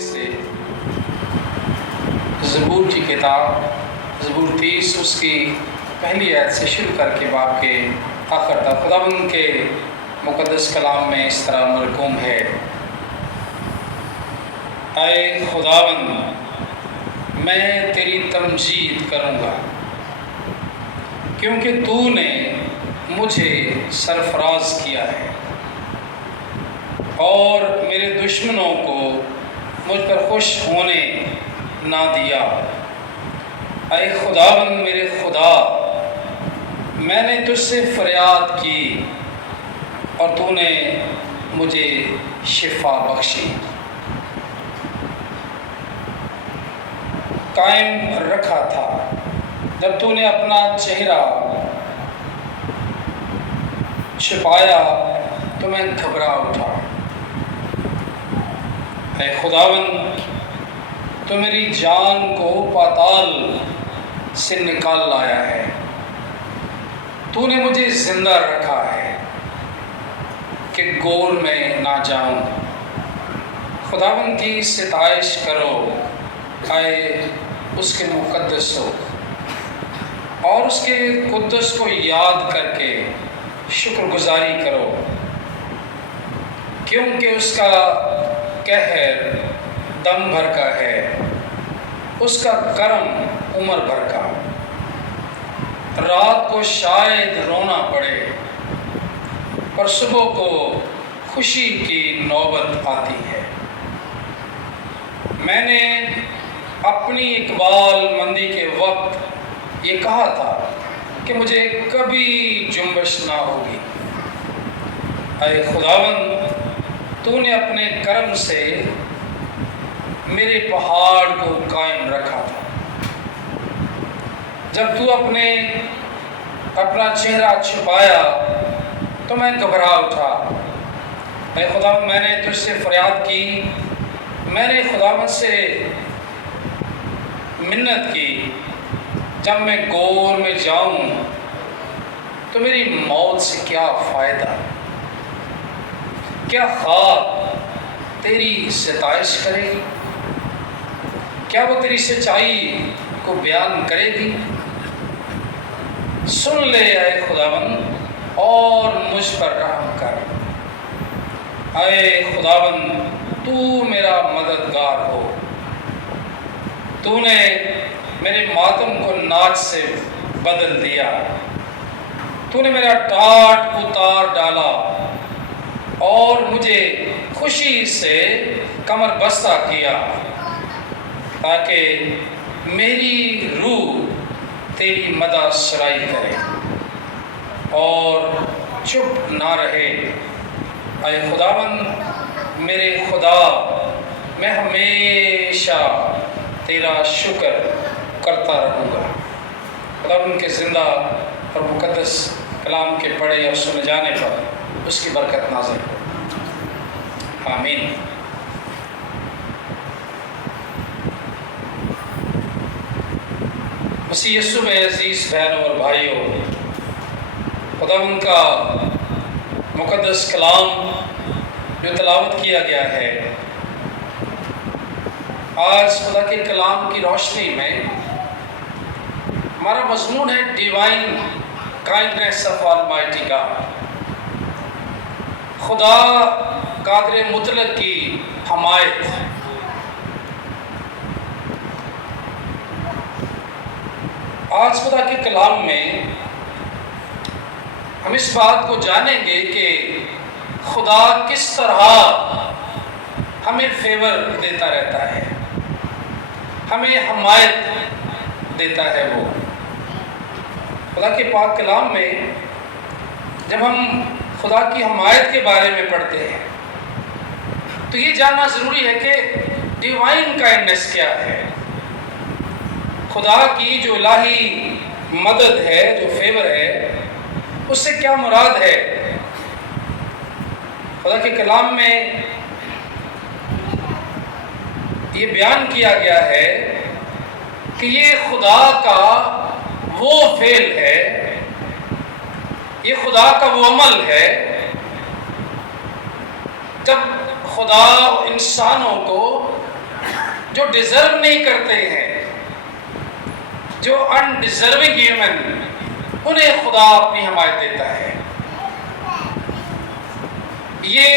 سے زبور کی کتاب زبور 30 اس کی پہلی آیت سے شروع کر کے باپ کے آخر تک خداوند کے مقدس کلام میں اس طرح مرقوم ہے: اے خداوند، میں تیری تمجید کروں گا کیونکہ تو نے مجھے سرفراز کیا ہے اور میرے دشمنوں کو مجھ پر خوش ہونے نہ دیا۔ اے خداوند میرے خدا، میں نے تجھ سے فریاد کی اور تو نے مجھے شفا بخشی۔ قائم رکھا تھا جب تو نے اپنا چہرہ چھپایا تو میں گھبرا اٹھا۔ اے خداوند، تو میری جان کو پاتال سے نکال لایا ہے، تو نے مجھے زندہ رکھا ہے کہ گور میں نہ جاؤں۔ خداوند کی ستائش کرو، اے اس کے مقدس ہو، اور اس کے قدس کو یاد کر کے شکر گزاری کرو، کیونکہ اس کا قہر دم بھر کا ہے، اس کا کرم عمر بھر کا۔ رات کو شاید رونا پڑے پر صبح کو خوشی کی نوبت آتی ہے۔ میں نے اپنی اقبال مندی کے وقت یہ کہا تھا کہ مجھے کبھی جنبش نہ ہوگی۔ اے خداوند، تو نے اپنے کرم سے میرے پہاڑ کو قائم رکھا تھا۔ جب تو اپنا چہرہ چھپایا تو میں گھبرا اٹھا۔ اے خداوند، میں نے تجھ سے فریاد کی، میں نے خداوند سے منت کی، جب میں گور میں جاؤں تو میری موت سے کیا فائدہ؟ کیا خاک تیری ستائش کرے گی؟ کیا وہ تیری سچائی کو بیان کرے گی؟ سن لے اے خداوند اور مجھ پر رحم کر۔ اے خداوند، تو میرا مددگار ہو۔ تو نے میرے ماتم کو ناچ سے بدل دیا، تو نے میرا ٹاٹ اتار ڈالا اور مجھے خوشی سے کمر بستہ کیا، تاکہ میری روح تیری مدح سرائی کرے اور چپ نہ رہے۔ اے خداوند میرے خدا، میں ہمیشہ تیرا شکر کرتا رہوں گا۔ خداوند کے زندہ اور مقدس کلام کے پڑھے اور سنے جانے پر اس کی برکت نازل ہو، آمین۔ مسیح یسوع میں عزیز بہنوں اور بھائیوں، خداوند کا مقدس کلام جو تلاوت کیا گیا ہے، آج خدا کے کلام کی روشنی میں ہمارا مضمون ہے divine kindness of Almighty God, خدا قادر مطلق کی حمایت۔ آج خدا کے کلام میں ہم اس بات کو جانیں گے کہ خدا کس طرح ہمیں فیور دیتا رہتا ہے، ہمیں حمایت دیتا ہے۔ وہ خدا کے پاک کلام میں جب ہم خدا کی حمایت کے بارے میں پڑھتے ہیں تو یہ جاننا ضروری ہے کہ ڈیوائن کائنڈنس کیا ہے، خدا کی جو الہی مدد ہے، جو فیور ہے، اس سے کیا مراد ہے۔ خدا کے کلام میں یہ بیان کیا گیا ہے کہ یہ خدا کا وہ فعل ہے، یہ خدا کا وہ عمل ہے جب خدا انسانوں کو جو ڈیزرو نہیں کرتے ہیں، جو انڈیزرونگ ہیومن، انہیں خدا اپنی حمایت دیتا ہے۔ یہ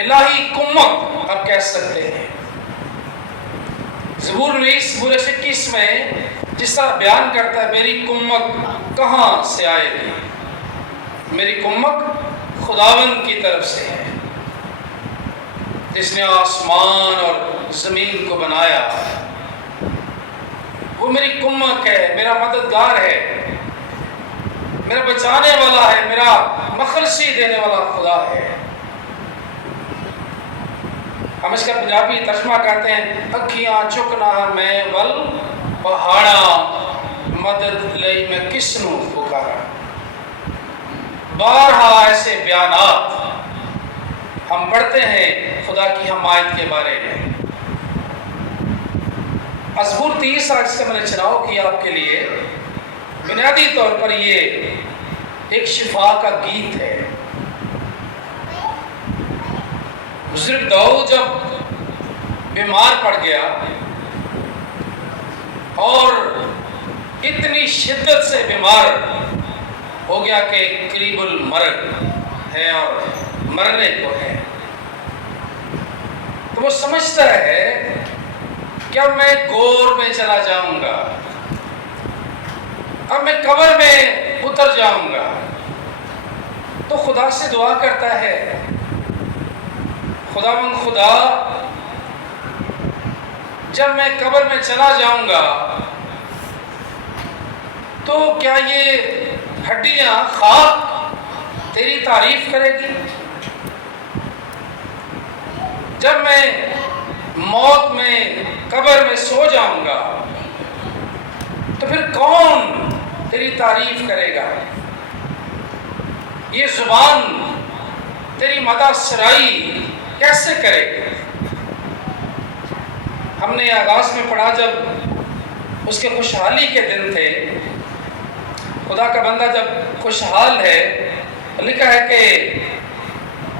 الہی کمک آپ کہہ سکتے ہیں۔ زبور 21 میں جس طرح بیان کرتا ہے، میری کمک کہاں سے آئے گی؟ میری کمک خداوند کی طرف سے ہے، جس نے آسمان اور زمین کو بنایا۔ وہ میری کمک ہے، میرا مددگار ہے، میرا بچانے والا ہے، میرا مخلصی دینے والا خدا ہے۔ ہم اس کا پنجابی ترجمہ کہتے ہیں، اکھیاں چکنا میں ول پہاڑاں مدد لئی میں کس نو پکارا۔ بارہا ایسے بیانات ہم پڑھتے ہیں خدا کی حمایت کے بارے میں۔ مزمور 30 آج سے میں نے چناؤ کیا آپ کے لیے، بنیادی طور پر یہ ایک شفا کا گیت ہے۔ بزرگ داؤد جب بیمار پڑ گیا اور اتنی شدت سے بیمار ہو گیا کہ قریب المرگ ہے اور مرنے کو ہے، تو وہ سمجھتا ہے کہ اب میں گور میں چلا جاؤں گا، اب میں قبر میں اتر جاؤں گا۔ تو خدا سے دعا کرتا ہے، خداوند خدا، جب میں قبر میں چلا جاؤں گا تو کیا یہ ہڈیاں خاک تیری تعریف کرے گی؟ جب میں موت میں قبر میں سو جاؤں گا تو پھر کون تیری تعریف کرے گا؟ یہ زبان تیری مدح سرائی کیسے کرے گی؟ ہم نے آغاز میں پڑھا جب اس کے خوشحالی کے دن تھے، خدا کا بندہ جب خوشحال ہے، لکھا ہے کہ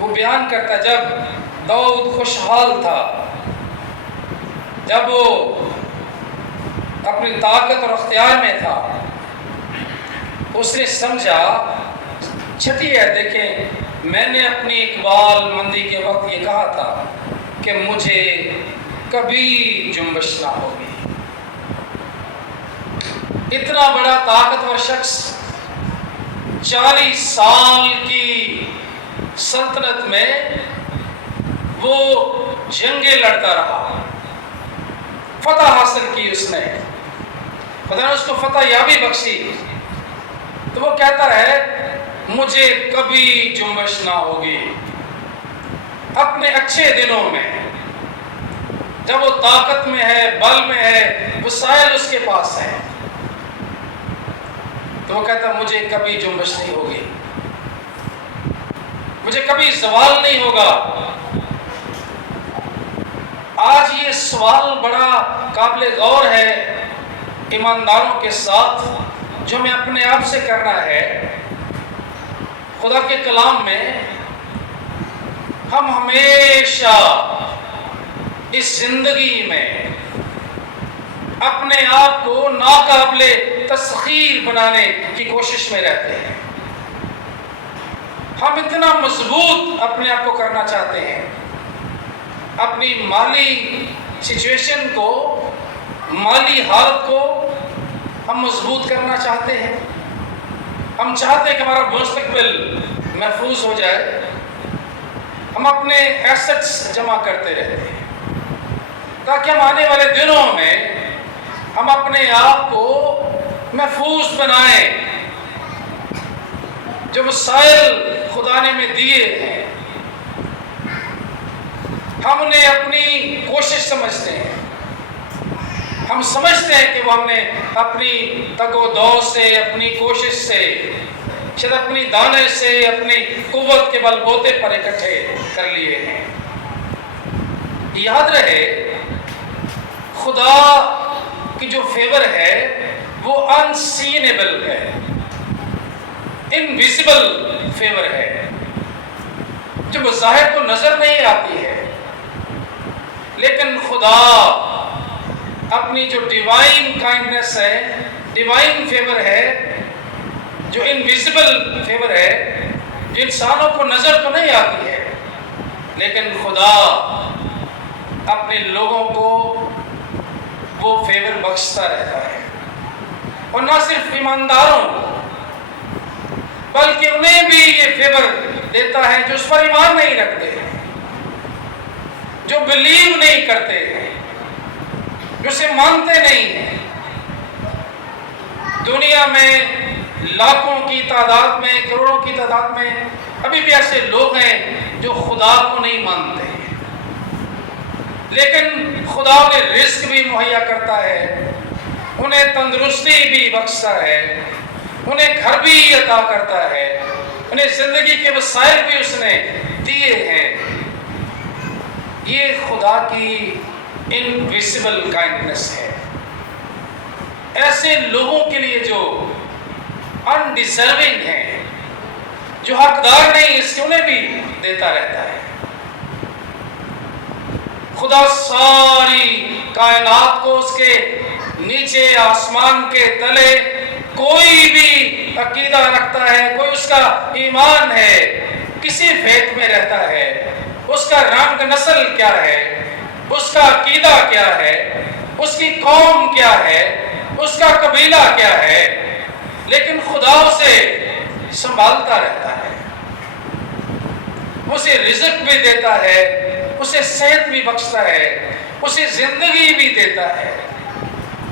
وہ بیان کرتا جب داؤد خوشحال تھا، جب وہ اپنی طاقت اور اختیار میں تھا، اس نے سمجھا، چھٹی ہے دیکھیں، میں نے اپنی اقبال مندی کے وقت یہ کہا تھا کہ مجھے کبھی جنبش نہ ہوگی۔ اتنا بڑا طاقتور شخص 40 سال کی سلطنت میں وہ جنگیں لڑتا رہا، فتح حاصل کی اس نے، خدا نے اس کو فتح یابی بخشی، تو وہ کہتا ہے مجھے کبھی جنبش نہ ہوگی۔ اپنے اچھے دنوں میں جب وہ طاقت میں ہے، بل میں ہے، وسائل اس کے پاس ہیں، تو وہ کہتا مجھے کبھی جنبش نہیں ہوگی، مجھے کبھی زوال نہیں ہوگا۔ آج یہ سوال بڑا قابل غور ہے ایمانداروں کے ساتھ، جو ہمیں اپنے آپ سے کرنا ہے۔ خدا کے کلام میں ہم ہمیشہ اس زندگی میں اپنے آپ کو ناقابل تسخیر بنانے کی کوشش میں رہتے ہیں۔ ہم اتنا مضبوط اپنے آپ کو کرنا چاہتے ہیں، اپنی مالی سچویشن کو، مالی حالت کو ہم مضبوط کرنا چاہتے ہیں۔ ہم چاہتے ہیں کہ ہمارا مستقبل محفوظ ہو جائے، ہم اپنے ایسٹس جمع کرتے رہتے ہیں تاکہ ہم آنے والے دنوں میں ہم اپنے آپ کو محفوظ بنائیں۔ جو وسائل خدا نے ہمیں دیے ہیں، ہم انہیں اپنی کوشش سمجھتے ہیں، ہم سمجھتے ہیں کہ وہ ہم نے اپنی تگ و دو سے، اپنی کوشش سے، شاید اپنی دانے سے، اپنی قوت کے بل بوتے پر اکٹھے کر لیے ہیں۔ یاد رہے خدا کی جو فیور ہے وہ انسینیبل ہے، انویزیبل فیور ہے، جو بظاہر تو نظر نہیں آتی ہے، لیکن خدا اپنی جو ڈیوائن کائنڈنس ہے، ڈیوائن فیور ہے، جو انویزیبل فیور ہے، جو انسانوں کو نظر تو نہیں آتی ہے، لیکن خدا اپنے لوگوں کو وہ فیور بخشتا رہتا ہے، اور نہ صرف ایمانداروں کو بلکہ انہیں بھی یہ فیور دیتا ہے جو اس پر ایمان نہیں رکھتے، جو بلیو نہیں کرتے، جو اسے مانتے نہیں ہیں۔ دنیا میں لاکھوں کی تعداد میں، کروڑوں کی تعداد میں ابھی بھی ایسے لوگ ہیں جو خدا کو نہیں مانتے، لیکن خدا انہیں رزق بھی مہیا کرتا ہے، انہیں تندرستی بھی بخشتا ہے، انہیں گھر بھی عطا کرتا ہے، انہیں زندگی کے وسائل بھی اس نے دیے ہیں۔ یہ خدا کی انویزیبل کائنڈنس ہے، ایسے لوگوں کے لیے جو انڈیزرونگ ہیں، جو حقدار نہیں اس کے، انہیں بھی دیتا رہتا ہے۔ خدا ساری کائنات کو، اس کے نیچے آسمان کے تلے کوئی بھی عقیدہ رکھتا ہے، کوئی اس کا ایمان ہے، کسی فیت میں رہتا ہے، اس کا رنگ نسل کیا ہے، اس کا عقیدہ کیا ہے، اس کی قوم کیا ہے، اس کا قبیلہ کیا ہے، لیکن خدا اسے سنبھالتا رہتا ہے، اسے رزق بھی دیتا ہے، اسے صحت بھی بخشتا ہے، اسے زندگی بھی دیتا ہے۔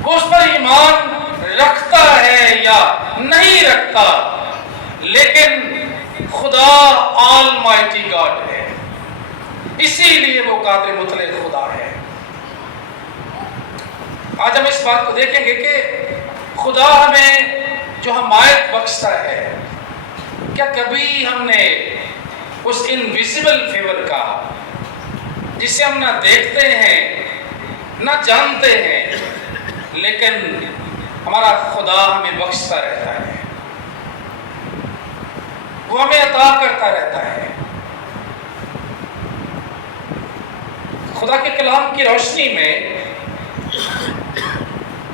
وہ اس پر ایمان رکھتا ہے یا نہیں رکھتا، لیکن خدا آل مائٹی گاڈ ہے، اسی لیے وہ قادر مطلق خدا ہے۔ آج ہم اس بات کو دیکھیں گے کہ خدا ہمیں جو حمایت بخشتا ہے، کیا کبھی ہم نے اس انویزیبل فیور کا، جسے ہم نہ دیکھتے ہیں نہ جانتے ہیں، لیکن ہمارا خدا ہمیں بخشتا رہتا ہے، وہ ہمیں عطا کرتا رہتا ہے۔ خدا کے کلام کی روشنی میں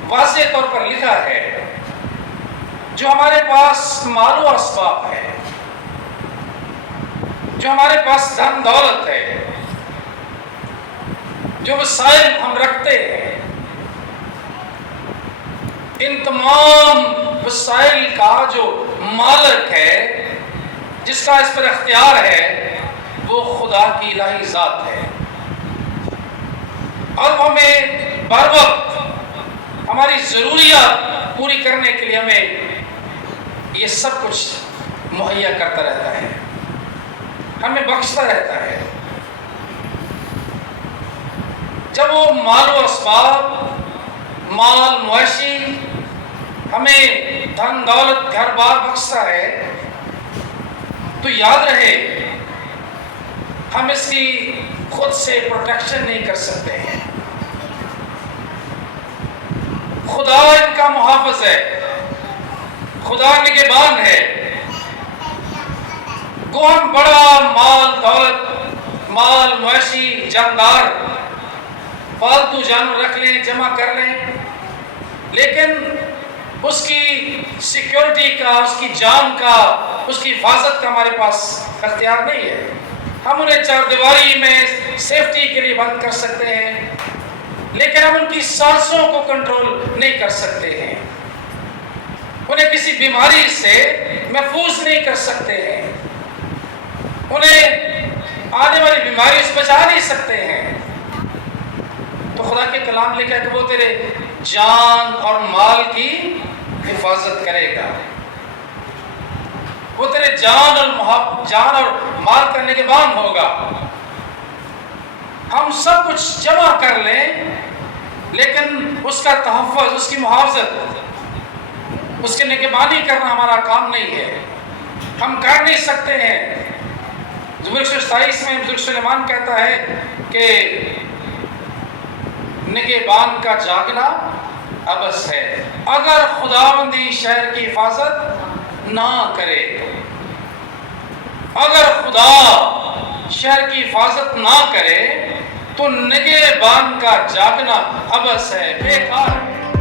واضح طور پر لکھا ہے، جو ہمارے پاس مال و اسباب ہے، جو ہمارے پاس دھن دولت ہے، جو وسائل ہم رکھتے ہیں، ان تمام وسائل کا جو مالک ہے، جس کا اس پر اختیار ہے، وہ خدا کی الہی ذات ہے، اور وہ ہمیں بر وقت ہماری ضروریات پوری کرنے کے لیے ہمیں یہ سب کچھ مہیا کرتا رہتا ہے، ہمیں بخشتا رہتا ہے۔ جب وہ مال و اسباب، مال معاشی، ہمیں دھن دولت گھر بار بخشتا ہے، تو یاد رہے ہم اس کی خود سے پروٹیکشن نہیں کر سکتے ہیں، خدا ان کا محافظ ہے، خدا نگہبان ہے۔ کو ہم بڑا مال دولت، مال معاشی، جاندار، فالتو جانور رکھ لیں، جمع کر لیں، لیکن اس کی سیکیورٹی کا، اس کی جان کا، اس کی حفاظت کا ہمارے پاس اختیار نہیں ہے۔ ہم انہیں چار دیواری میں سیفٹی کے لیے بند کر سکتے ہیں، لیکن ہم ان کی سانسوں کو کنٹرول نہیں کر سکتے ہیں، انہیں کسی بیماری سے محفوظ نہیں کر سکتے ہیں، انہیں آنے والی بیماری سے بچا نہیں سکتے ہیں۔ تو خدا کے کلام لکھا ہے کہ وہ تیرے جان اور مال کی حفاظت کرے گا، وہ تیرے جان اور مال کا نگہبان ہوگا۔ ہم سب کچھ جمع کر لیں، لیکن اس کا تحفظ، اس کی محافظت، اس کی نگہبانی کرنا ہمارا کام نہیں ہے، ہم کر نہیں سکتے ہیں۔ زبور 127 میں بزرگ سلیمان کہتا ہے کہ نگہبان کا جاگنا عبث ہے، اگر خداوندی شہر کی حفاظت نہ کرے، اگر خدا شہر کی حفاظت نہ کرے تو نگہبان کا جاگنا ابس ہے، بیکار ہے۔